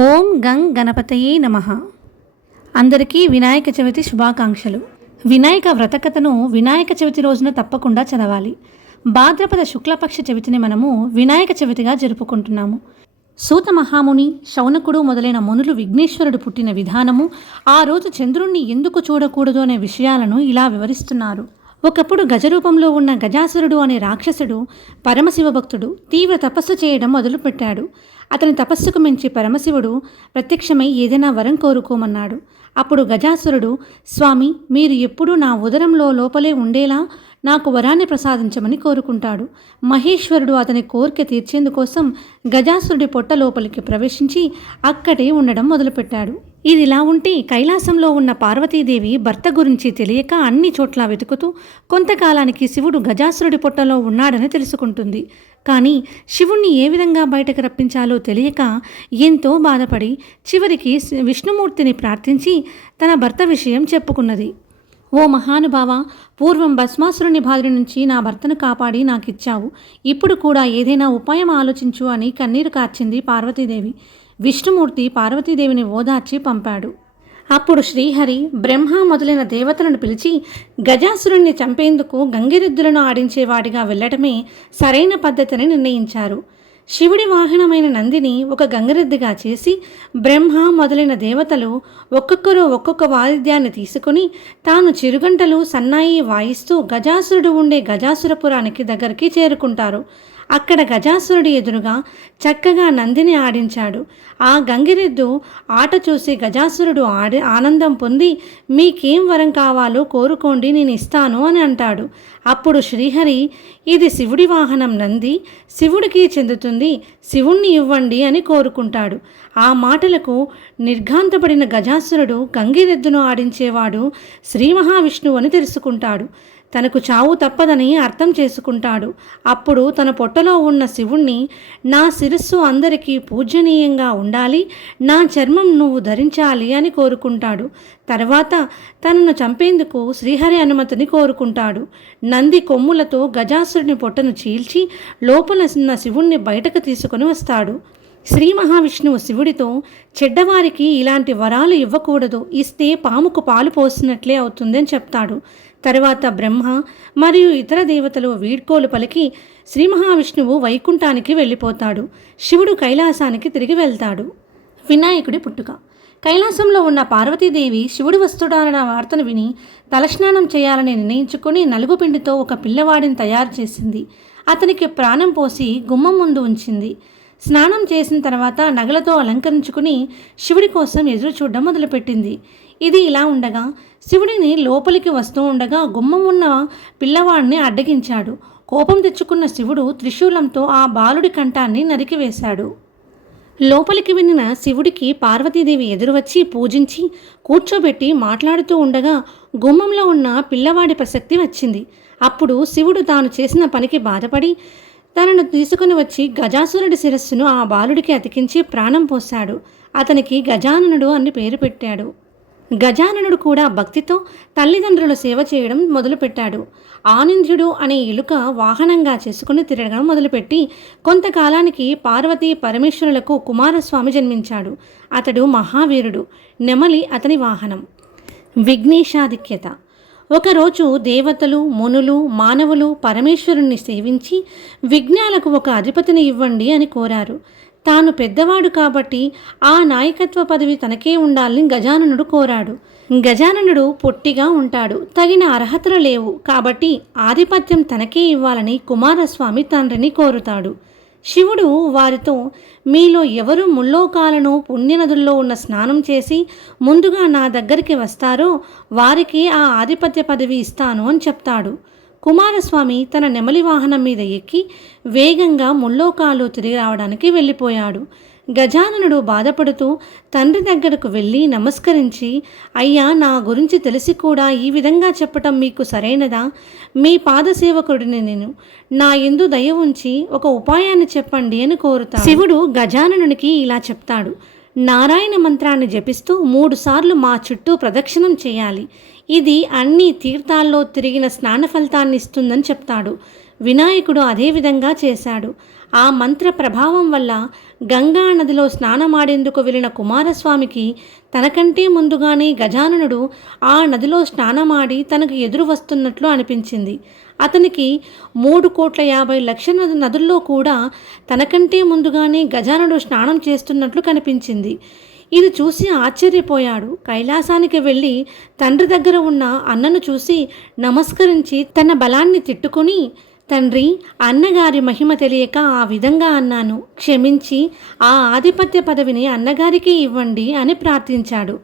ఓం గంగ్ గణపతయే నమ. అందరికీ వినాయక చవితి శుభాకాంక్షలు. వినాయక వ్రతకథను వినాయక చవితి రోజున తప్పకుండా చదవాలి. భాద్రపద శుక్లపక్ష చవితిని మనము వినాయక చవితిగా జరుపుకుంటున్నాము. సూత మహాముని శౌనకుడు మొదలైన మునులు విఘ్నేశ్వరుడు పుట్టిన విధానము ఆ రోజు చంద్రుణ్ణి ఎందుకు చూడకూడదు అనే విషయాలను ఇలా వివరిస్తున్నారు. ఒకప్పుడు గజరూపంలో ఉన్న గజాసురుడు అనే రాక్షసుడు పరమశివ భక్తుడు తీవ్ర తపస్సు చేయడం మొదలుపెట్టాడు. అతని తపస్సుకు మించి పరమశివుడు ప్రత్యక్షమై ఏదైనా వరం కోరుకోమన్నాడు. అప్పుడు గజాసురుడు స్వామి మీరు ఎప్పుడూ నా ఉదరంలో లోపలే ఉండేలా నాకు వరాన్ని ప్రసాదించమని కోరుకుంటాడు. మహేశ్వరుడు అతని కోరిక తీర్చేందుకోసం గజాసురుడి పొట్ట లోపలికి ప్రవేశించి అక్కడే ఉండడం మొదలుపెట్టాడు. ఇదిలా ఉంటే కైలాసంలో ఉన్న పార్వతీదేవి భర్త గురించి తెలియక అన్ని చోట్ల వెతుకుతూ కొంతకాలానికి శివుడు గజాసురుడి పొట్టలో ఉన్నాడని తెలుసుకుంటుంది. కానీ శివుణ్ణి ఏ విధంగా బయటకు రప్పించాలో తెలియక ఎంతో బాధపడి చివరికి విష్ణుమూర్తిని ప్రార్థించి తన భర్త విషయం చెప్పుకున్నది. ఓ మహానుభావ పూర్వం భస్మాసురుని బాధ నుంచి నా భర్తను కాపాడి నాకిచ్చావు. ఇప్పుడు కూడా ఏదైనా ఉపాయం ఆలోచించు అని కన్నీరు కార్చింది పార్వతీదేవి. విష్ణుమూర్తి పార్వతీదేవిని ఓదార్చి పంపాడు. అప్పుడు శ్రీహరి బ్రహ్మ మొదలైన దేవతలను పిలిచి గజాసురుణ్ణి చంపేందుకు గంగిరెద్దులను ఆడించేవాడిగా వెళ్ళటమే సరైన పద్ధతిని నిర్ణయించారు. శివుడి వాహనమైన నందిని ఒక గంగరెద్దిగా చేసి బ్రహ్మ మొదలైన దేవతలు ఒక్కొక్కరు ఒక్కొక్క వాయిద్యాన్ని తీసుకుని తాను చిరుగంటలు సన్నాయి వాయిస్తూ గజాసురుడు ఉండే గజాసురపురానికి దగ్గరికి చేరుకుంటారు. అక్కడ గజాసురుడి ఎదురుగా చక్కగా నందిని ఆడించాడు. ఆ గంగిరెద్దు ఆట చూసి గజాసురుడు ఆడి ఆనందం పొంది మీకేం వరం కావాలో కోరుకోండి నేను ఇస్తాను అని అంటాడు. అప్పుడు శ్రీహరి ఇది శివుడి వాహనం నంది శివుడికి చెందుతుంది శివుణ్ణి ఇవ్వండి అని కోరుకుంటాడు. ఆ మాటలకు నిర్ఘాంతపడిన గజాసురుడు గంగిరెద్దును ఆడించేవాడు శ్రీ మహావిష్ణువు అని తెలుసుకుంటాడు. తనకు చావు తప్పదని అర్థం చేసుకుంటాడు. అప్పుడు తన పొట్టలో ఉన్న శివుణ్ణి నా శిరస్సు అందరికీ పూజనీయంగా ఉండాలి నా చర్మం నువ్వు ధరించాలి అని కోరుకుంటాడు. తర్వాత తనను చంపేందుకు శ్రీహరి అనుమతిని కోరుకుంటాడు. నంది కొమ్ములతో గజాసురుని పొట్టను చీల్చి లోపల ఉన్న శివుణ్ణి బయటకు తీసుకొని వస్తాడు. శ్రీ మహావిష్ణువు శివుడితో చెడ్డవారికి ఇలాంటి వరాలు ఇవ్వకూడదు ఇస్తే పాముకు పాలు పోసినట్లే అవుతుందని చెప్తాడు. తరువాత బ్రహ్మ మరియు ఇతర దేవతలు వీడ్కోలు పలికి శ్రీ మహావిష్ణువు వైకుంఠానికి వెళ్ళిపోతాడు. శివుడు కైలాసానికి తిరిగి వెళ్తాడు. వినాయకుడి పుట్టుక. కైలాసంలో ఉన్న పార్వతీదేవి శివుడు వస్తుడానన్న వార్తను విని తలస్నానం చేయాలని నిర్ణయించుకుని నలుగు పిండితో ఒక పిల్లవాడిని తయారు చేసింది. అతనికి ప్రాణం పోసి గుమ్మం ముందు ఉంచింది. స్నానం చేసిన తర్వాత నగలతో అలంకరించుకుని శివుడి కోసం ఎదురు చూడడం మొదలుపెట్టింది. ఇది ఇలా ఉండగా శివుడిని లోపలికి వస్తూ ఉండగా గుమ్మం ఉన్న పిల్లవాడిని అడ్డగించాడు. కోపం తెచ్చుకున్న శివుడు త్రిశూలంతో ఆ బాలుడి కంఠాన్ని నరికివేశాడు. లోపలికి వెళ్ళిన శివుడికి పార్వతీదేవి ఎదురు వచ్చి పూజించి కూర్చోబెట్టి మాట్లాడుతూ ఉండగా గుమ్మంలో ఉన్న పిల్లవాడి ప్రసక్తి వచ్చింది. అప్పుడు శివుడు తాను చేసిన పనికి బాధపడి తనను తీసుకుని వచ్చి గజాసురుడి శిరస్సును ఆ బాలుడికి అతికించి ప్రాణం పోశాడు. అతనికి గజాననుడు అని పేరు పెట్టాడు. గజాననుడు కూడా భక్తితో తల్లిదండ్రుల సేవ చేయడం మొదలుపెట్టాడు. ఆనంద్యుడు అనే ఎలుక వాహనంగా చేసుకుని తిరగడం మొదలుపెట్టి కొంతకాలానికి పార్వతీ పరమేశ్వరులకు కుమారస్వామి జన్మించాడు. అతడు మహావీరుడు నెమలి అతని వాహనం. విఘ్నేశాధిక్యత. ఒకరోజు దేవతలు మునులు మానవులు పరమేశ్వరుణ్ణి సేవించి విఘ్నాలకు ఒక అధిపతిని ఇవ్వండి అని కోరారు. తాను పెద్దవాడు కాబట్టి ఆ నాయకత్వ పదవి తనకే ఉండాలని గజాననుడు కోరాడు. గజాననుడు పొట్టిగా ఉంటాడు. తగిన అర్హతలు లేవు. కాబట్టి ఆధిపత్యం తనకే ఇవ్వాలని కుమారస్వామి తండ్రిని కోరుతాడు. శివుడు వారితో మీలో ఎవరు ముల్లోకాలను పుణ్యనదుల్లో ఉన్న స్నానం చేసి ముందుగా నా దగ్గరికి వస్తారో వారికి ఆ ఆధిపత్య పదవి ఇస్తాను అని చెప్తాడు. కుమారస్వామి తన నెమలి వాహనం మీద ఎక్కి వేగంగా ముల్లోకాలు తిరిగి రావడానికి వెళ్ళిపోయాడు. గజాననుడు బాధపడుతూ తండ్రి దగ్గరకు వెళ్ళి నమస్కరించి అయ్యా నా గురించి తెలిసి కూడా ఈ విధంగా చెప్పటం మీకు సరైనదా? మీ పాదసేవకుడిని నేను. నా ఎందు దయ ఉంచి ఒక ఉపాయాన్ని చెప్పండి అని కోరుతా శివుడు గజాననునికి ఇలా చెప్తాడు. నారాయణ మంత్రాన్ని జపిస్తూ మూడుసార్లు మా చుట్టూ ప్రదక్షిణం చేయాలి. ఇది అన్ని తీర్థాల్లో తిరిగిన స్నాన ఫలితాన్ని ఇస్తుందని చెప్తాడు. వినాయకుడు అదే విధంగా చేశాడు. ఆ మంత్ర ప్రభావం వల్ల గంగా నదిలో స్నానమాడేందుకు వెళ్ళిన కుమారస్వామికి తనకంటే ముందుగానే గజాననుడు ఆ నదిలో స్నానమాడి తనకు ఎదురు వస్తున్నట్లు అనిపించింది. అతనికి మూడు కోట్ల యాభై లక్షల నదుల్లో కూడా తనకంటే ముందుగానే గజానుడు స్నానం చేస్తున్నట్లు కనిపించింది. ఇది చూసి ఆశ్చర్యపోయాడు. కైలాసానికి వెళ్ళి తండ్రి దగ్గర ఉన్న అన్నను చూసి నమస్కరించి తన బలాన్ని తిట్టుకుని తండ్రి అన్నగారి మహిమ తెలియక ఆ విధంగా అన్నాను. క్షమించి ఆ ఆధిపత్య పదవిని అన్నగారికి ఇవ్వండి అని ప్రార్థించాడు.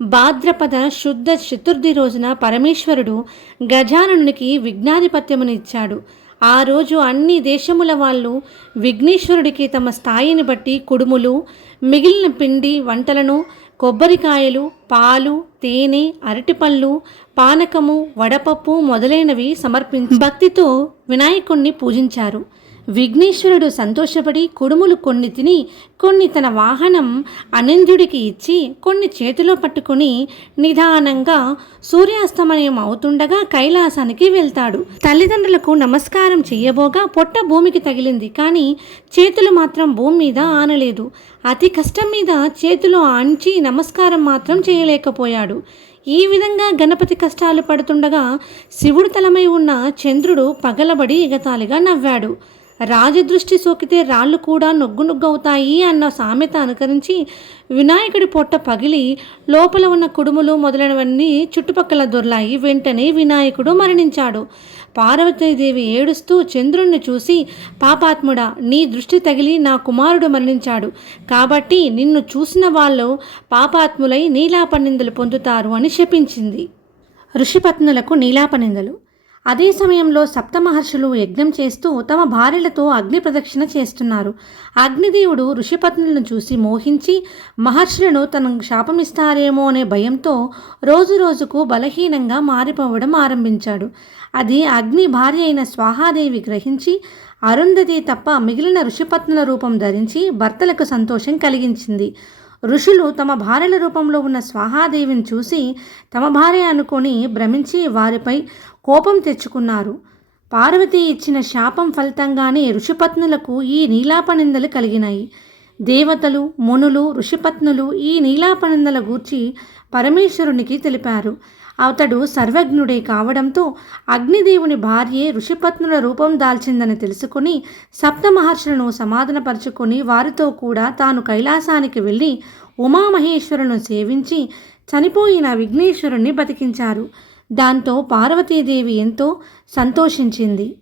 భాద్రపద శుద్ధ చతుర్థి రోజున పరమేశ్వరుడు గజాననునికి విఘ్నాధిపత్యమునిచ్చాడు ఆ రోజు అన్ని దేశముల వాళ్ళు విఘ్నేశ్వరుడికి తమ స్థాయిని బట్టి కుడుములు మిగిలిన పిండి వంటలను కొబ్బరికాయలు పాలు తేనె అరటిపళ్ళు పానకము వడపప్పు మొదలైనవి సమర్పించి భక్తితో వినాయకుణ్ణి పూజించారు. విఘ్నేశ్వరుడు సంతోషపడి కుడుములు కొన్ని తిని కొన్ని తన వాహనం అనంజుడికి ఇచ్చి కొన్ని చేతిలో పట్టుకుని నిదానంగా సూర్యాస్తమయం అవుతుండగా కైలాసానికి వెళ్తాడు. తల్లిదండ్రులకు నమస్కారం చెయ్యబోగా పొట్ట భూమికి తగిలింది. కానీ చేతులు మాత్రం భూమి మీద ఆనలేదు. అతి కష్టం మీద చేతులు ఆంచి నమస్కారం మాత్రం చేయలేకపోయాడు. ఈ విధంగా గణపతి కష్టాలు పడుతుండగా శివుడు తలమై ఉన్న చంద్రుడు పగలబడి ఎగతాళిగా నవ్వాడు. రాజదృష్టి సోకితే రాళ్ళు కూడా నొగ్గు నొగ్గవుతాయి అన్న సామెత అనుకరించి వినాయకుడి పొట్ట పగిలి లోపల ఉన్న కుడుములు మొదలైనవన్నీ చుట్టుపక్కల దొర్లాయి వెంటనే వినాయకుడు మరణించాడు. పార్వతీదేవి ఏడుస్తూ చంద్రుణ్ణి చూసి పాపాత్ముడా నీ దృష్టి తగిలి నా కుమారుడు మరణించాడు. కాబట్టి నిన్ను చూసిన వాళ్ళు పాపాత్ములై నీలాపనిందలు పొందుతారు అని శపించింది. ఋషిపత్నులకు నీలాపనిందలు అదే సమయంలో సప్తమహర్షులు యజ్ఞం చేస్తూ తమ భార్యలతో అగ్ని ప్రదక్షిణ చేస్తున్నారు. అగ్నిదేవుడు ఋషిపత్నులను చూసి మోహించి మహర్షులను తన శాపమిస్తారేమో అనే భయంతో రోజు రోజుకు బలహీనంగా మారిపోవడం ఆరంభించాడు. అది అగ్ని భార్య అయిన స్వాహాదేవి గ్రహించి అరుంధతి తప్ప మిగిలిన ఋషిపత్నుల రూపం ధరించి భర్తలకు సంతోషం కలిగించింది. ఋషులు తమ భార్యల రూపంలో ఉన్న స్వాహాదేవిని చూసి తమ భార్య అనుకొని భ్రమించి వారిపై కోపం తెచ్చుకున్నారు. పార్వతి ఇచ్చిన శాపం ఫలితంగానే ఋషిపత్నులకు ఈ నీలాపనిందలు కలిగినాయి. దేవతలు మునులు ఋషిపత్నులు ఈ నీలాపనిందల గూర్చి పరమేశ్వరునికి తెలిపారు. అతడు సర్వజ్ఞుడే కావడంతో అగ్నిదేవుని భార్యే ఋషిపత్నుల రూపం దాల్చిందని తెలుసుకుని సప్తమహర్షులను సమాధానపరుచుకొని వారితో కూడా తాను కైలాసానికి వెళ్ళి ఉమామహేశ్వరును సేవించి చనిపోయిన విఘ్నేశ్వరుణ్ణి బతికించారు. దాంతో పార్వతీదేవి ఎంతో సంతోషించింది.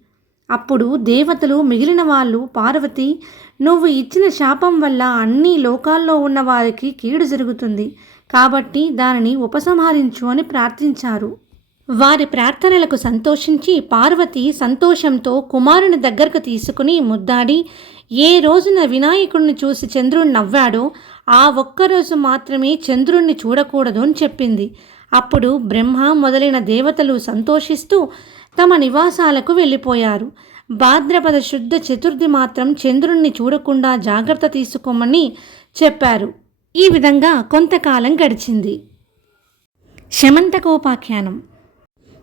అప్పుడు దేవతలు మిగిలిన వాళ్ళు పార్వతి నువ్వు ఇచ్చిన శాపం వల్ల అన్ని లోకాల్లో ఉన్న వారికి కీడు జరుగుతుంది. కాబట్టి దానిని ఉపసంహరించు అని ప్రార్థించారు. వారి ప్రార్థనలకు సంతోషించి పార్వతి సంతోషంతో కుమారుని దగ్గరకు తీసుకుని ముద్దాడి ఏ రోజున వినాయకుడిని చూసి చంద్రుడు నవ్వాడో ఆ ఒక్కరోజు మాత్రమే చంద్రుణ్ణి చూడకూడదు అని చెప్పింది. అప్పుడు బ్రహ్మ మొదలైన దేవతలు సంతోషిస్తూ తమ నివాసాలకు వెళ్ళిపోయారు. భాద్రపద శుద్ధ చతుర్థి మాత్రం చంద్రుణ్ణి చూడకుండా జాగ్రత్త తీసుకోమని చెప్పారు. ఈ విధంగా కొంతకాలం గడిచింది. శమంతకోపాఖ్యానం.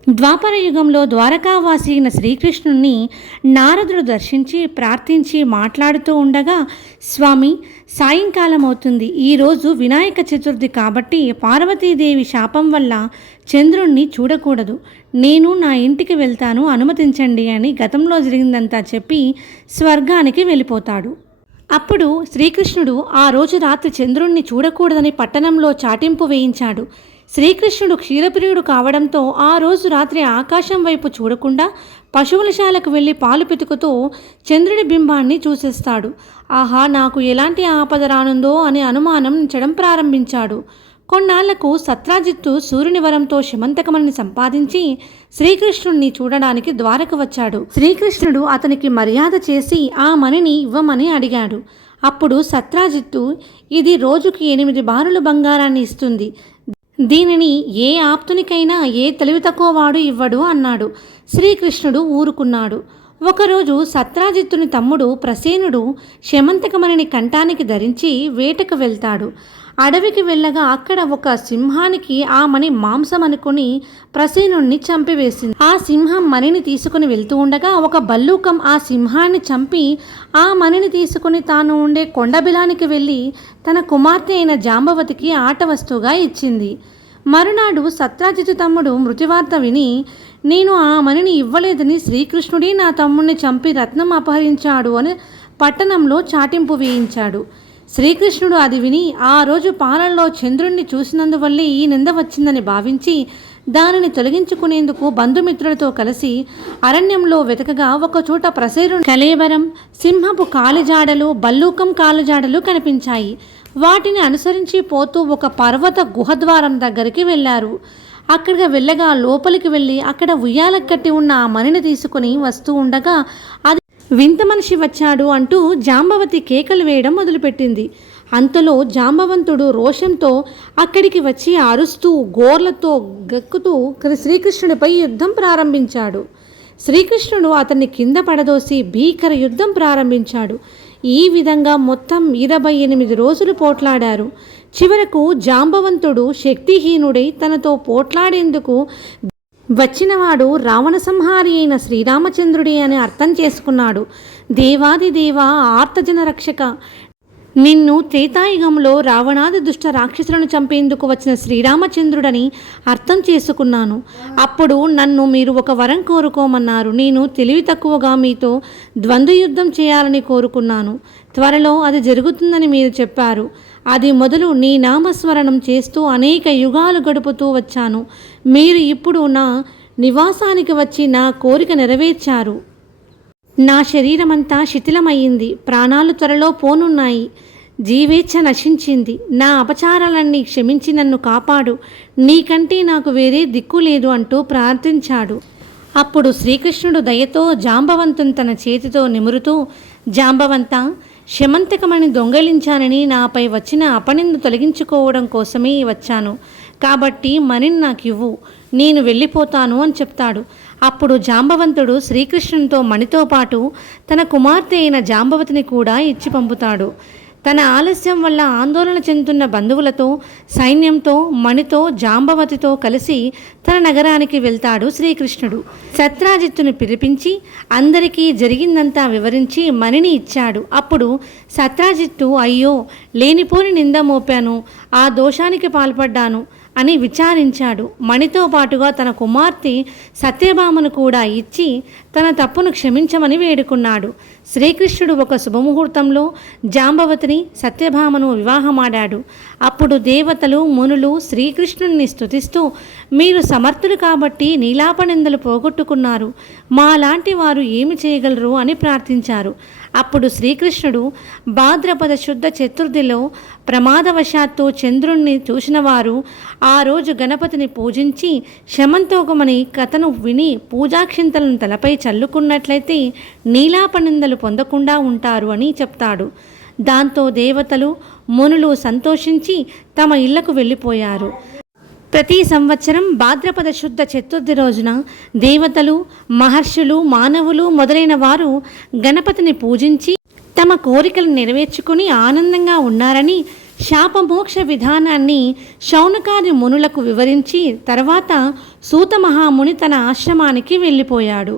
ద్వాపర యుగంలో ద్వారకావాసి అయిన శ్రీకృష్ణుణ్ణి నారదుడు దర్శించి ప్రార్థించి మాట్లాడుతూ ఉండగా స్వామి సాయంకాలం అవుతుంది ఈరోజు వినాయక చతుర్థి కాబట్టి పార్వతీదేవి శాపం వల్ల చంద్రుణ్ణి చూడకూడదు. నేను నా ఇంటికి వెళ్తాను అనుమతించండి అని గతంలో జరిగిందంతా చెప్పి స్వర్గానికి వెళ్ళిపోతాడు. అప్పుడు శ్రీకృష్ణుడు ఆ రోజు రాత్రి చంద్రుణ్ణి చూడకూడదని పట్టణంలో చాటింపు వేయించాడు. శ్రీకృష్ణుడు క్షీరప్రియుడు కావడంతో ఆ రోజు రాత్రి ఆకాశం వైపు చూడకుండా పశువుల శాలకు వెళ్ళి పాలు పితుకుతూ చంద్రుడి బింబాన్ని చూసేస్తాడు. ఆహా నాకు ఎలాంటి ఆపద రానుందో అని అనుమానించడం ప్రారంభించాడు. కొన్నాళ్ళకు సత్రాజిత్తు సూర్యుని వరంతో శమంతకమణిని సంపాదించి శ్రీకృష్ణుణ్ణి చూడడానికి ద్వారకు వచ్చాడు. శ్రీకృష్ణుడు అతనికి మర్యాద చేసి ఆ మణిని ఇవ్వమని అడిగాడు. అప్పుడు సత్రాజిత్తు ఇది రోజుకి ఎనిమిది బారులు బంగారాన్ని ఇస్తుంది. దీనిని ఏ ఆప్తునికైనా ఏ తెలివి తక్కువ వాడు ఇవ్వడు అన్నాడు. శ్రీకృష్ణుడు ఊరుకున్నాడు. ఒకరోజు సత్రాజిత్తుని తమ్ముడు ప్రసేనుడు శమంతకమణిని కంఠానికి ధరించి వేటకు వెళ్తాడు. అడవికి వెళ్ళగా అక్కడ ఒక సింహానికి ఆ మాంసం అనుకుని ప్రసేనుణ్ణి చంపివేసింది. ఆ సింహం మణిని తీసుకుని వెళ్తూ ఉండగా ఒక బల్లూకం ఆ సింహాన్ని చంపి ఆ మణిని తీసుకుని తాను ఉండే కొండబిలానికి వెళ్ళి తన కుమార్తె అయిన జాంబవతికి ఆట వస్తువుగా ఇచ్చింది. మరునాడు సత్రాజితు తమ్ముడు మృతివార్త విని నేను ఆ మణిని ఇవ్వలేదని శ్రీకృష్ణుడే నా తమ్ముణ్ణి చంపి రత్నం అపహరించాడు అని పట్టణంలో చాటింపు వేయించాడు. శ్రీకృష్ణుడు అది విని ఆ రోజు పాలనలో చంద్రుణ్ణి చూసినందువల్లే ఈ నింద వచ్చిందని భావించి దానిని తొలగించుకునేందుకు బంధుమిత్రులతో కలిసి అరణ్యంలో వెతకగా ఒకచోట ప్రసేరు కలేవరం సింహపు కాలిజాడలు బల్లూకం కాలుజాడలు కనిపించాయి. వాటిని అనుసరించి పోతూ ఒక పర్వత గుహద్వారం దగ్గరికి వెళ్ళారు. అక్కడికి వెళ్ళగా లోపలికి వెళ్ళి అక్కడ ఉయ్యాల కట్టి ఉన్న ఆ మణిని తీసుకుని వస్తూ ఉండగా అది వింత మనిషి వచ్చాడు అంటూ జాంబవతి కేకలు వేయడం మొదలుపెట్టింది. అంతలో జాంబవంతుడు రోషంతో అక్కడికి వచ్చి అరుస్తూ గోర్లతో గక్కుతూ శ్రీకృష్ణుడిపై యుద్ధం ప్రారంభించాడు. శ్రీకృష్ణుడు అతన్ని కింద పడదోసి భీకర యుద్ధం ప్రారంభించాడు. ఈ విధంగా మొత్తం ఇరవై ఎనిమిది రోజులు పోట్లాడారు. చివరకు జాంబవంతుడు శక్తిహీనుడై తనతో పోట్లాడేందుకు వచ్చినవాడు రావణ సంహారి అయిన శ్రీరామచంద్రుడే అని అర్థం చేసుకున్నాడు. దేవాది దేవ ఆర్తజన రక్షక. నిన్ను త్రేతాయుగంలో రావణాది దుష్ట రాక్షసులను చంపేందుకు వచ్చిన శ్రీరామచంద్రుడని అర్థం చేసుకున్నాను. అప్పుడు నన్ను మీరు ఒక వరం కోరుకోమన్నారు. నేను తెలివి తక్కువగా మీతో ద్వంద్వ యుద్ధం చేయాలని కోరుకున్నాను. త్వరలో అది జరుగుతుందని మీరు చెప్పారు. అది మొదలు నీ నామస్మరణం చేస్తూ అనేక యుగాలు గడుపుతూ వచ్చాను. మీరు ఇప్పుడు నా నివాసానికి వచ్చి నా కోరిక నెరవేర్చారు. నా శరీరమంతా శిథిలమయ్యింది. ప్రాణాలు త్వరలో పోనున్నాయి. జీవేచ్ఛ నశించింది. నా అపచారాలన్నీ క్షమించి నన్ను కాపాడు. నీకంటే నాకు వేరే దిక్కు లేదు అంటూ ప్రార్థించాడు. అప్పుడు శ్రీకృష్ణుడు దయతో జాంబవంతుని తన చేతితో నిమురుతూ జాంబవంత శమంతకమని దొంగలించానని నాపై వచ్చిన అపనిందు తొలగించుకోవడం కోసమే వచ్చాను. కాబట్టి మణిని నాకు ఇవ్వు నేను వెళ్ళిపోతాను అని చెప్తాడు. అప్పుడు జాంబవంతుడు శ్రీకృష్ణునితో మణితో పాటు తన కుమార్తె అయిన జాంబవతిని కూడా ఇచ్చి పంపుతాడు. తన ఆలస్యం వల్ల ఆందోళన చెందుతున్న బంధువులతో సైన్యంతో మణితో జాంబవతితో కలిసి తన నగరానికి వెళ్తాడు శ్రీకృష్ణుడు. సత్రాజిత్తుని పిలిపించి అందరికీ జరిగిందంతా వివరించి మణిని ఇచ్చాడు. అప్పుడు సత్రాజిత్తు అయ్యో లేనిపోని నింద మోపాను ఆ దోషానికి పాల్పడ్డాను అని విచారించాడు. మణితో పాటుగా తన కుమార్తె సత్యభామను కూడా ఇచ్చి తన తప్పును క్షమించమని వేడుకున్నాడు. శ్రీకృష్ణుడు ఒక శుభముహూర్తంలో జాంబవతిని సత్యభామను వివాహమాడాడు. అప్పుడు దేవతలు మునులు శ్రీకృష్ణుని స్తుతిస్తూ మీరు సమర్థులు కాబట్టి నీలాపనిందలు పోగొట్టుకున్నారు. మాలాంటి వారు ఏమి చేయగలరు? అని ప్రార్థించారు. అప్పుడు శ్రీకృష్ణుడు భాద్రపద శుద్ధ చతుర్థిలో ప్రమాదవశాత్తు చంద్రుణ్ణి చూసిన వారు ఆ రోజు గణపతిని పూజించి శమంతోకమని కథను విని పూజాక్షింతలను తలపై చల్లుకున్నట్లయితే నీలాపనిందలు పొందకుండా ఉంటారు అని చెప్తాడు. దాంతో దేవతలు మునులు సంతోషించి తమ ఇళ్ళకు వెళ్ళిపోయారు. ప్రతి సంవత్సరం భాద్రపద శుద్ధ చతుర్థి రోజున దేవతలు మహర్షులు మానవులు మొదలైన వారు గణపతిని పూజించి తమ కోరికలు నెరవేర్చుకుని ఆనందంగా ఉన్నారని శాపమోక్ష విధానాన్ని శౌనకాది మునులకు వివరించి తర్వాత సూత మహాముని తన ఆశ్రమానికి వెళ్ళిపోయాడు.